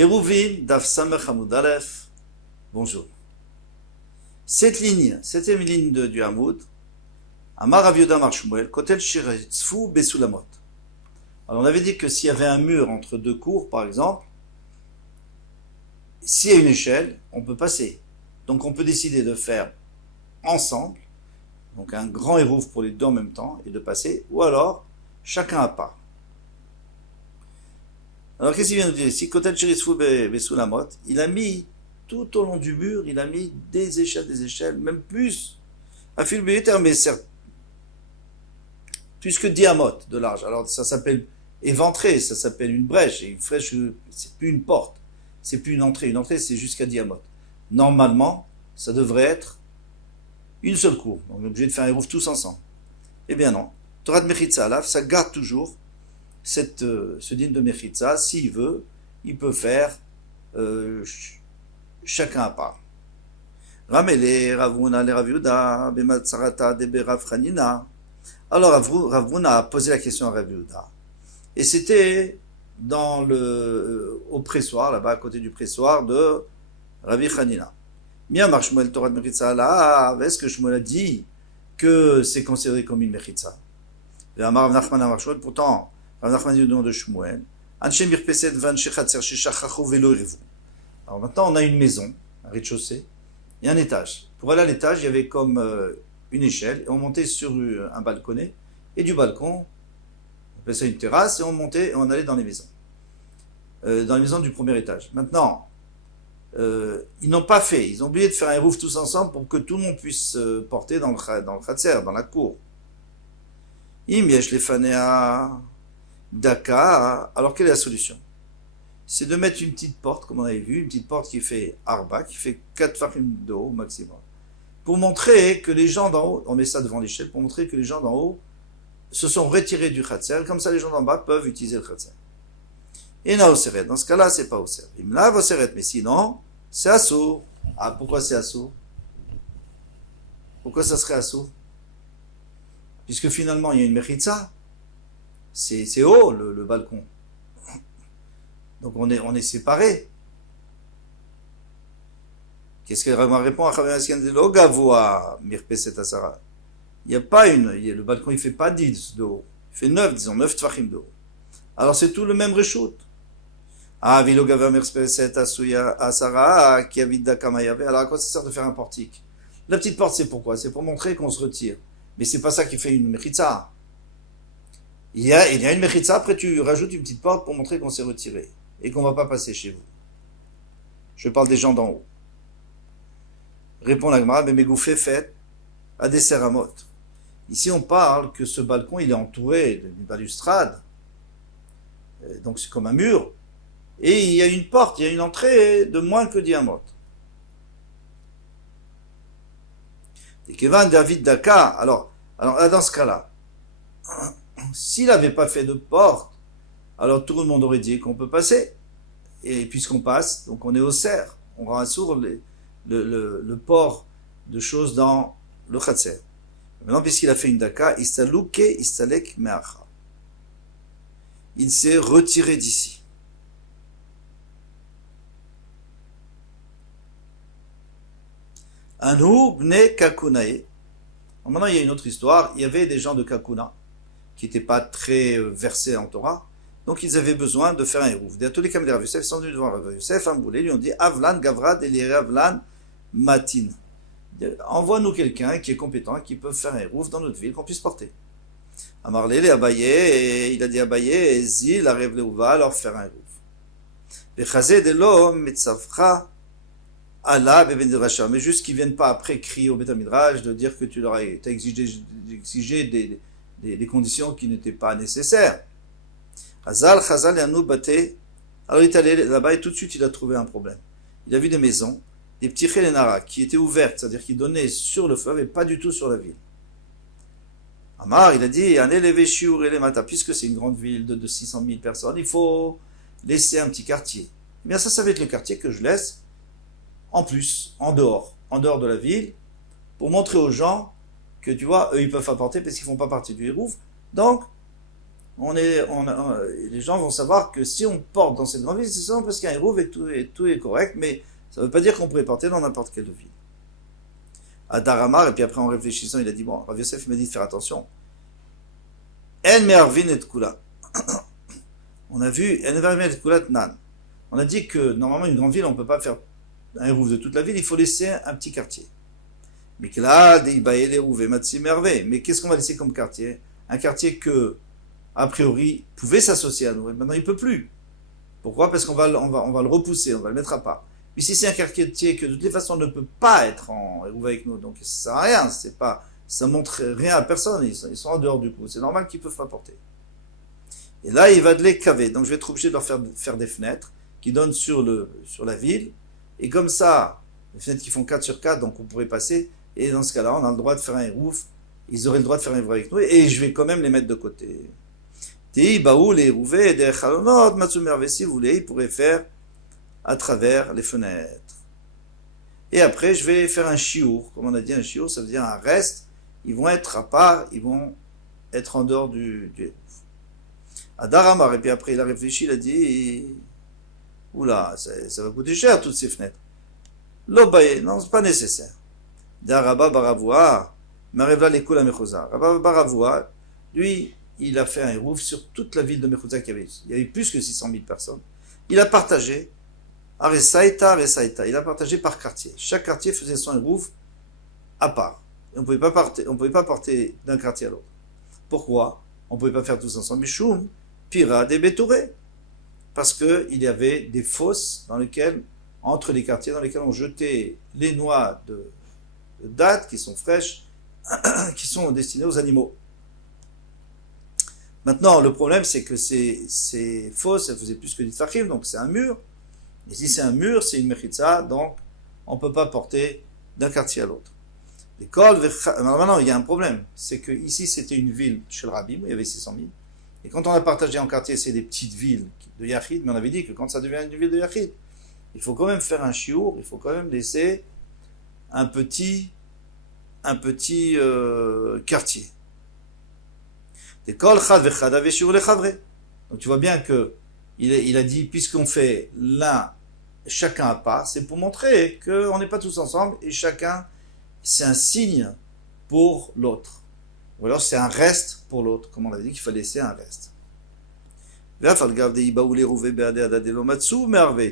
Eruvin, Daf Samech Hamoud Aleph, bonjour. Cette ligne, septième ligne du Hamoud, Amar Rav Yehuda Amar Shmuel, Kotel Shiritzfu Besulamot. Alors on avait dit que s'il y avait un mur entre deux cours, par exemple, s'il y a une échelle, on peut passer. Donc on peut décider de faire ensemble, donc un grand érouf pour les deux en même temps, et de passer, ou alors chacun à part. Alors qu'est-ce qu'il vient de dire ici? Kotel Shiritzfu Besulamot, il a mis tout au long du mur, il a mis des échelles, même plus, à fil militaire, mais certes, plus que diamote de large. Alors ça s'appelle éventré, ça s'appelle une brèche, et une brèche, c'est plus une porte, c'est plus une entrée c'est jusqu'à diamote. Normalement, ça devrait être une seule cour, on est obligé de faire un rouf tous ensemble. Eh bien non, Torah de Mechitza Alaf, ça garde toujours ce din de Mechitza, s'il veut, il peut faire chacun à part. Ramele, Ravuna, le Rav Yehuda, Bematzarata, Debe Rav Chanina. Alors Ravuna a posé la question à Rav Yehuda. Et c'était au pressoir, là-bas à côté du pressoir de Rabbi Chanina. Miyamar Shmuel Torah de Mechitza là, est-ce que Shmuel a dit que c'est considéré comme une Mechitza? Et Amar Rav Nachman Amar Shmuel, pourtant, Rav Nachman dit au nom de Shmuel, Anshe Mirpeset Van Shechatzer Sheshachachu Velo Revu. Alors maintenant, on a une maison, un rez-de-chaussée, et un étage. Pour aller à l'étage, il y avait comme une échelle, et on montait sur un balconnet, et du balcon, on appelait ça une terrasse, et on montait, et on allait dans les maisons. Dans les maisons du premier étage. Maintenant, ils n'ont pas fait, ils ont oublié de faire un rouf tous ensemble pour que tout le monde puisse porter dans le khatser, dans la cour. Im yesh lefanea daka, alors quelle est la solution? C'est de mettre une petite porte, comme on avait vu, une petite porte qui fait arba, qui fait 4 farim de haut maximum, pour montrer que les gens d'en haut, on met ça devant l'échelle, pour montrer que les gens d'en haut se sont retirés du khatser, comme ça les gens d'en bas peuvent utiliser le khatser. Et na oseret, dans ce cas-là, c'est pas oseret. Imla oseret, mais sinon, c'est assour. Ah, pourquoi c'est assour? Pourquoi ça serait assour? Puisque finalement, il y a une mechitza. C'est haut, le balcon. Donc on est séparés. Qu'est-ce qu'elle répond à Chaver Asken de Logavoa, Mirpeset Asara? Il n'y a pas le balcon il fait pas 10 de haut. Il fait 9, disons, 9 tfachim de haut. Alors c'est tout le même reshoot. Ah, Vilogava Mirpeset Asara, qui habite Dakamayave. Alors à quoi ça sert de faire un portique? La petite porte c'est pourquoi? C'est pour montrer qu'on se retire. Mais c'est pas ça qui fait une mechitza. Il y a une mechitza, après tu rajoutes une petite porte pour montrer qu'on s'est retiré. Et qu'on ne va pas passer chez vous. Je parle des gens d'en haut. Répond la Gemara, mais Megoufé fait à des séramot. Ici, on parle que ce balcon, il est entouré d'une balustrade. Donc, c'est comme un mur. Et il y a une porte, il y a une entrée de moins que diamot. Et Kevan David Daka, alors dans ce cas-là, s'il n'avait pas fait de porte, alors tout le monde aurait dit qu'on peut passer. Et puisqu'on passe, donc on est au cerf. On rend assourd le port de choses dans le khatser. Maintenant, puisqu'il a fait une daka, istalouke istalek me'acha. Il s'est retiré d'ici. Anu bne kakunae. Maintenant, il y a une autre histoire. Il y avait des gens de Kakuna qui n'étaient pas très versés en Torah. Donc ils avaient besoin de faire un hérouf. Tous les camarades de Rav Yosef sont venus devant Rav Yosef, ils lui ont dit Avlan Gavrad et Avlan Matin. Envoie-nous quelqu'un qui est compétent, qui peut faire un hérouf dans notre ville, qu'on puisse porter. Amarle les Abaye, et il a dit Abaye, et Zil arrive le va leur faire un hérouf. Bechazé de l'homme, Metzavcha, Allah, Bebendracha. Mais juste qu'ils ne viennent pas après crier au Betamidrash de dire que tu leur as exigé des conditions qui n'étaient pas nécessaires. Hazal, Chazal et Anou Baté. Alors il est allé là-bas et tout de suite il a trouvé un problème. Il a vu des maisons, des petits Chelenara qui étaient ouvertes, c'est-à-dire qui donnaient sur le fleuve et pas du tout sur la ville. Amar, il a dit, puisque c'est une grande ville de 600 000 personnes, il faut laisser un petit quartier. Eh bien ça va être le quartier que je laisse en plus, en dehors de la ville, pour montrer aux gens que tu vois, eux ils peuvent apporter parce qu'ils font pas partie du Hérouf. Donc, les gens vont savoir que si on porte dans cette grande ville, c'est seulement parce qu'il y a un hérouv et tout est correct, mais ça ne veut pas dire qu'on pourrait porter dans n'importe quelle ville. À Daramar, et puis après en réfléchissant, il a dit, bon, Rav Yosef m'a dit de faire attention. En me'arvin et kula. On a vu, en me'arvin et kula nan. On a dit que normalement une grande ville, on ne peut pas faire un hérouv de toute la ville, il faut laisser un petit quartier. Mais qu'est-ce qu'on va laisser comme quartier? Un quartier que, a priori, pouvait s'associer à nous, et maintenant il ne peut plus. Pourquoi? Parce on va le repousser, on va le mettre à part. Mais si c'est un quartier que de toutes les façons ne peut pas être en hérouv avec nous, donc ça sert à rien, c'est pas, ça montre rien à personne, ils sont en dehors du coup, c'est normal qu'ils ne peuvent pas porter. Et là, il va de les caver, donc je vais être obligé de leur faire des fenêtres qui donnent sur la ville, et comme ça, les fenêtres qui font 4 sur 4, donc on pourrait passer, et dans ce cas-là, on a le droit de faire un hérouv, ils auraient le droit de faire un hérouv avec nous, et je vais quand même les mettre de côté. Si vous voulez, ils pourraient faire à travers les fenêtres. Et après, je vais faire un chiour. Comme on a dit, un chiour, ça veut dire un reste. Ils vont être à part, ils vont être en dehors du hérouv. Adaramar, et puis après, il a réfléchi, il a dit, oula, ça va coûter cher, toutes ces fenêtres. L'obaye, non, c'est pas nécessaire. Daraba Baravoua, Marevla Lekula Mechosa. Rabba Baravoua, lui, il a fait un hérouv sur toute la ville de Mechosa il y avait plus que 600 000 personnes. Il a partagé, Aresaïta, il a partagé par quartier. Chaque quartier faisait son hérouv à part. Et on ne pouvait pas porter d'un quartier à l'autre. Pourquoi? On ne pouvait pas faire tous ensemble. Mishoum, Pira, des Bétouré. Parce qu'il y avait des fosses entre les quartiers, dans lesquels on jetait les noix de dattes qui sont fraîches, qui sont destinées aux animaux. Maintenant, le problème, c'est que ces fosses, elles faisaient plus que des tfachim, donc c'est un mur. Et si c'est un mur, c'est une mechitza, donc on ne peut pas porter d'un quartier à l'autre. Alors maintenant, il y a un problème, c'est que ici, c'était une ville chez le Rabbi, où il y avait 600 000. Et quand on a partagé en quartier, c'est des petites villes de Yachid, mais on avait dit que quand ça devient une ville de Yachid, il faut quand même faire un chiour, il faut quand même laisser un petit quartier. Donc tu vois bien que il a dit, puisqu'on fait chacun à part, c'est pour montrer qu'on n'est pas tous ensemble et chacun, c'est un signe pour l'autre. Ou alors c'est un reste pour l'autre, comme on l'a dit qu'il fallait laisser un reste. Tu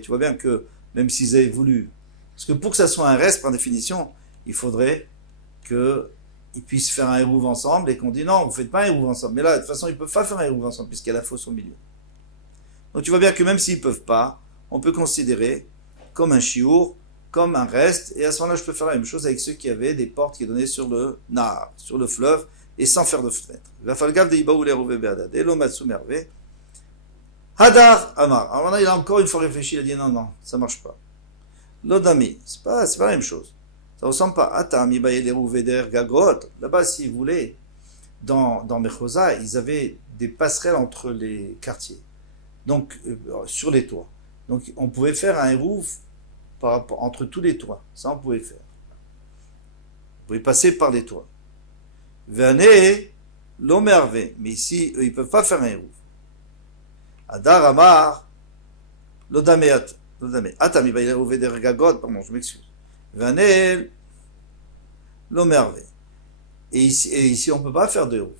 vois bien que même s'ils avaient voulu, parce que pour que ça soit un reste, par définition, il faudrait qu'ils puissent faire un hérouv ensemble et qu'on dit non, vous ne faites pas un hérouv ensemble. Mais là, de toute façon, ils ne peuvent pas faire un hérouv ensemble puisqu'il y a la fosse au milieu. Donc tu vois bien que même s'ils ne peuvent pas, on peut considérer comme un chiour, comme un reste, et à ce moment-là, je peux faire la même chose avec ceux qui avaient des portes qui donnaient sur le Nahar, sur le fleuve, et sans faire de fenêtre. Hadar Amar. Alors là, il a encore une fois réfléchi, il a dit non, ça ne marche pas. L'odami, c'est pas la même chose. Ça ne ressemble pas. Atami Bayelerouveder Gagrot. Là-bas, si vous voulez, dans Mechosa, ils avaient des passerelles entre les quartiers. Donc, sur les toits. Donc, on pouvait faire un hérouv entre tous les toits. Ça, on pouvait faire. On pouvait passer par les toits. Venez, l'omervé. Mais ici, eux, ils ne peuvent pas faire un hérouv. Adar Amar, l'odameat. Atami Bayelerouveder Gagrot. Pardon, je m'excuse. Vanel, l'omervé. Et ici, on ne peut pas faire de hérouv.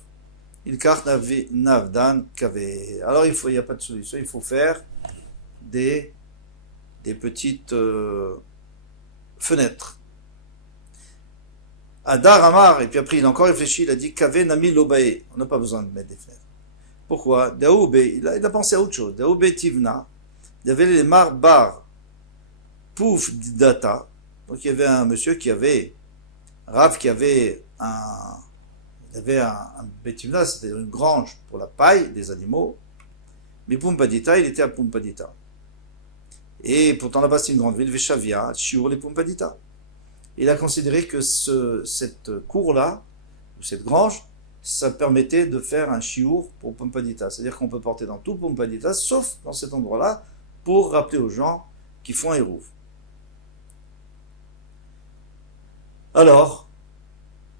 Il kach navdan kave. Alors, il n'y a pas de solution. Il faut faire des petites fenêtres. Adar Amar, et puis après, il a encore réfléchi. Il a dit kave nami lobae. On n'a pas besoin de mettre des fenêtres. Pourquoi? Daoube, il a pensé à autre chose. Daoube tivna. Il y avait les marbar pouf data. Donc il y avait un monsieur qui avait, Rav qui avait un Betimna, c'était une grange pour la paille des animaux, mais Pumpadita, il était à Pumpadita. Et pourtant là-bas c'est une grande ville, Veshavia, Shiur les Pumpadita. Il a considéré que cette cour-là, ou cette grange, ça permettait de faire un Shiur pour Pumpadita. C'est-à-dire qu'on peut porter dans tout Pumpadita, sauf dans cet endroit-là, pour rappeler aux gens qui font un hérouv. Alors,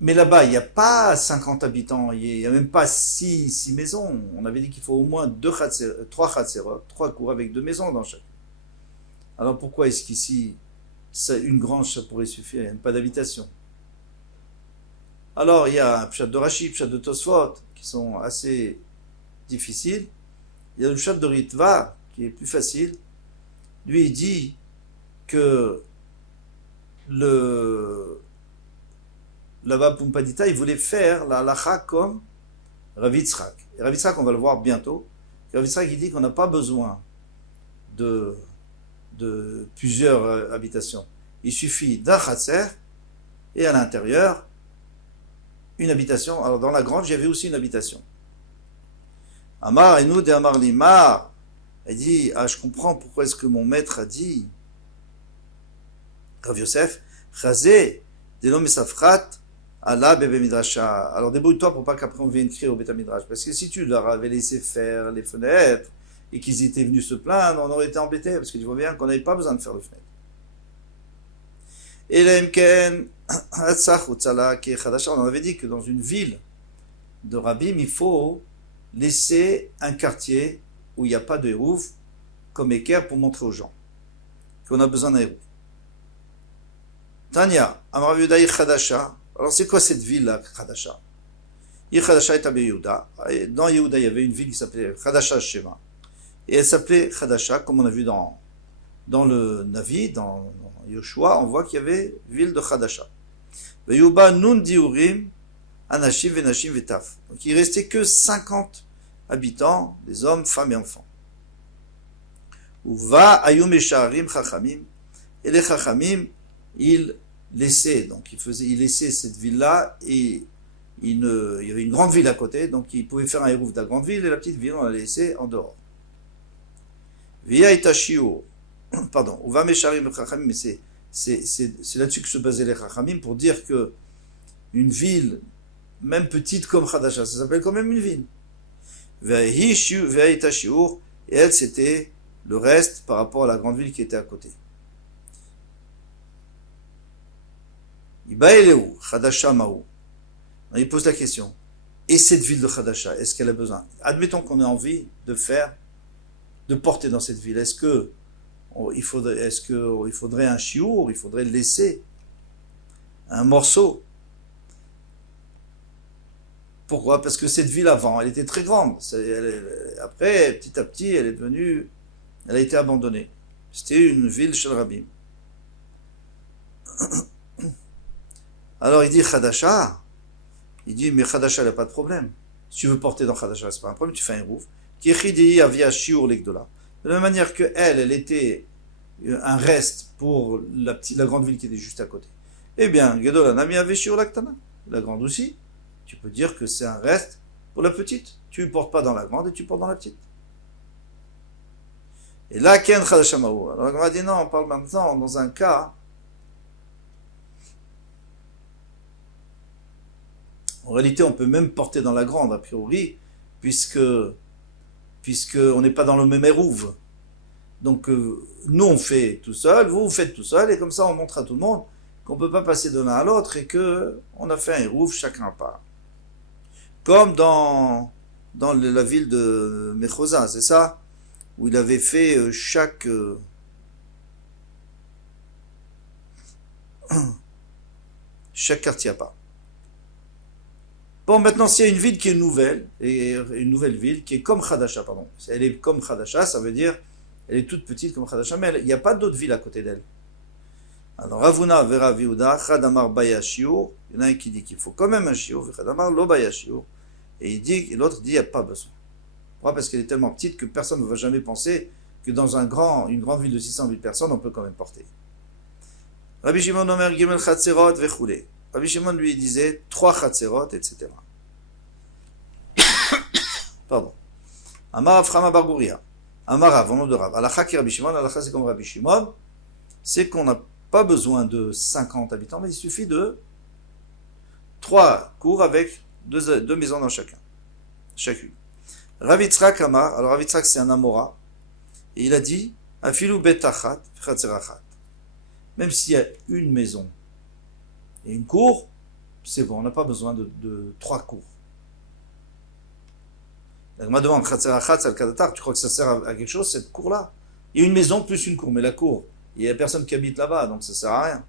Mais là-bas, il n'y a pas 50 habitants, il n'y a même pas 6 maisons. On avait dit qu'il faut au moins 3 khatserot, 3 cours avec 2 maisons dans chaque. Alors pourquoi est-ce qu'ici, une grange, ça pourrait suffire, il n'y a même pas d'habitation? Alors il y a un pshat de Rashi, pshat de Tosfot, qui sont assez difficiles. Il y a le pshat de Ritva, qui est plus facile. Lui, il dit que là-bas, Pumpadita, il voulait faire la halacha comme Rav Yitzhak. Et Rav Yitzhak, on va le voir bientôt. Rav Yitzhak, il dit qu'on n'a pas besoin de plusieurs habitations. Il suffit d'un khatser et à l'intérieur, une habitation. Alors dans la grange, il y avait aussi une habitation. Amar Enou de Amar Limar, il dit, je comprends pourquoi est-ce que mon maître a dit, Rav Yosef, Chazé, Delom Esafrat, Allah bébé midrasha. Alors débrouille-toi pour pas qu'après on vienne crier au Beth Midrash. Parce que si tu leur avais laissé faire les fenêtres et qu'ils étaient venus se plaindre, on aurait été embêtés. Parce que tu vois bien qu'on n'avait pas besoin de faire les fenêtres. Et on avait dit que dans une ville de Rabim, il faut laisser un quartier où il n'y a pas de hérouf comme équerre pour montrer aux gens qu'on a besoin d'un hérouf. Tanya, Amar Yudaï Khadasha. Alors c'est quoi cette ville-là, Khadasha? Khadasha est à Yehuda. Dans Yehuda, il y avait une ville qui s'appelait Khadasha Shema. Et elle s'appelait Khadasha, comme on a vu dans le Navi, dans Yoshua, on voit qu'il y avait ville de Khadasha. Veyuba nun diurim, anashim venashim vetaf. Donc il restait que 50 habitants, des hommes, femmes et enfants. Uva ayum esharim chachamim. Et les chachamim, ils laissaient, donc il laissait cette ville-là et il y avait une grande ville à côté, donc il pouvait faire un hérouf de la grande ville et la petite ville, on la laissait en dehors. Via itashiur. Pardon, Uva mesharim chachamim, mais c'est là-dessus que se basaient les chachamim pour dire que une ville, même petite comme Khadasha, ça s'appelle quand même une ville. Via itashiur, et elle c'était le reste par rapport à la grande ville qui était à côté. Khadasha Maou. Il pose la question. Et cette ville de Khadasha, est-ce qu'elle a besoin? Admettons qu'on ait envie de porter dans cette ville. Est-ce qu'il faudrait un chiour? Il faudrait laisser un morceau. Pourquoi? Parce que cette ville avant, elle était très grande. Après, petit à petit, elle a été abandonnée. C'était une ville chez le Rabim. Alors il dit Khadasha, il dit mais Khadasha, il n'a pas de problème. Si tu veux porter dans Khadasha, c'est pas un problème, tu fais un rouf. Qui chidi avia shiur l'egdola. De la même manière que elle était un reste pour la grande ville qui était juste à côté. Eh bien, Gedola nami avait shiur l'aktana. La grande aussi. Tu peux dire que c'est un reste pour la petite. Tu ne portes pas dans la grande et tu portes dans la petite. Et là, Ken Khadasha Maou. Alors on va dire non, on parle maintenant dans un cas. En réalité, on peut même porter dans la grande, a priori, puisque on n'est pas dans le même érouve. Donc, nous, on fait tout seul, vous faites tout seul, et comme ça, on montre à tout le monde qu'on ne peut pas passer de l'un à l'autre et qu'on a fait un érouve chacun à part. Comme dans la ville de Mechosa, c'est ça? Où il avait fait chaque quartier à part. Bon, maintenant, s'il y a une ville qui est nouvelle, et une nouvelle ville qui est comme Khadasha, pardon. Elle est comme Khadasha, ça veut dire, elle est toute petite comme Khadasha, mais il n'y a pas d'autre ville à côté d'elle. Alors, Ravuna vera viuda, Khadamar bayashiur, il y en a un qui dit qu'il faut quand même un shiur, Khadamar lo bayashiur, et l'autre dit, il n'y a pas besoin. Pourquoi? Parce qu'elle est tellement petite que personne ne va jamais penser que dans une grande ville de 600 000 personnes, on peut quand même porter. Rabbi Shimon Omer Gimel Chatzerot vechule. Rabbi Shimon lui disait 3 chatzerot, etc. Pardon. Amar Aframa Bargouria. Amar Rav, au nom de Rav. Alacha qui Rabbi Shimon, Alacha c'est comme Rabbi Shimon, c'est qu'on n'a pas besoin de 50 habitants, mais il suffit de 3 cours avec 2 maisons dans chacune. Rav Yitzhak Amar, alors Rav Yitzhak c'est un Amora, et il a dit, Afilu betachat, chatzerachat. Même s'il y a une maison et une cour, c'est bon, on n'a pas besoin de 3 cours. La Gemara demande, tu crois que ça sert à quelque chose, cette cour-là? Il y a une maison plus une cour, mais la cour, il n'y a personne qui habite là-bas, donc ça sert à rien.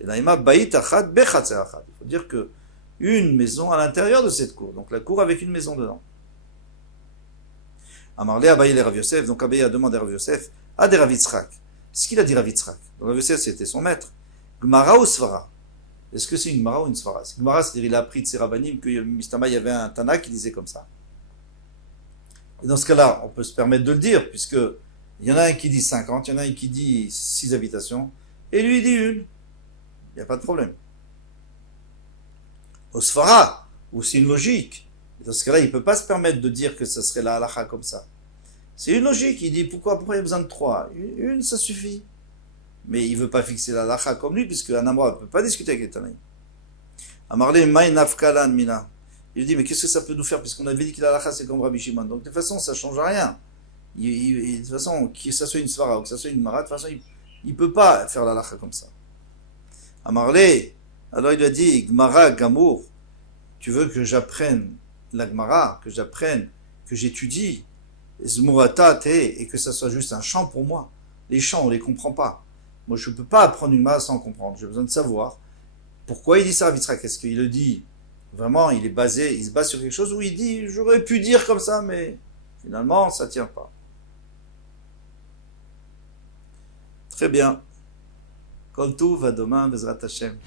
Et là, il faut dire que une maison à l'intérieur de cette cour, donc la cour avec une maison dedans. Amarle Abaye le Rav Yosef, donc Abaye a demandé à Rav Yosef, à des Rav Yitzhak. Ce qu'il a dit Rav Yitzhak, Rav Yosef c'était son maître. Gmara ou Svara? Est-ce que c'est une Gmara ou une Svara? Gmara, c'est-à-dire il a appris de ses rabbanim que Mistama, il y avait un Tana qui disait comme ça. Et dans ce cas-là, on peut se permettre de le dire, puisque il y en a un qui dit 50, il y en a un qui dit 6 habitations, et lui il dit une. Il n'y a pas de problème. Au Sfara, où c'est une logique. Et dans ce cas-là, il ne peut pas se permettre de dire que ce serait la halakha comme ça. C'est une logique. Il dit pourquoi il y a besoin de 3? Une, ça suffit. Mais il ne veut pas fixer la halakha comme lui, puisque un Amra ne peut pas discuter avec les Tanaïm. Amarle May Nafkalan Mina. Il dit mais qu'est-ce que ça peut nous faire, puisqu'on avait dit que la halakha c'est comme Rabbi Shimon. Donc de toute façon, ça ne change rien. De toute façon, que ça soit une Sfara ou que ça soit une Mara, de toute façon, il ne peut pas faire la halakha comme ça. Amarle, alors il lui a dit, Gmara Gamour, tu veux que j'apprenne la Gmara, que j'apprenne, que j'étudie, Zmurata te, et que ça soit juste un chant pour moi. Les chants, on ne les comprend pas. Moi, je ne peux pas apprendre une Gmara sans comprendre. J'ai besoin de savoir pourquoi il dit ça à Yitzhak. Est-ce qu'il le dit vraiment, il se base sur quelque chose où il dit, j'aurais pu dire comme ça, mais finalement, ça ne tient pas. Très bien. Kol Tuv, à demain, Bezrat Hashem.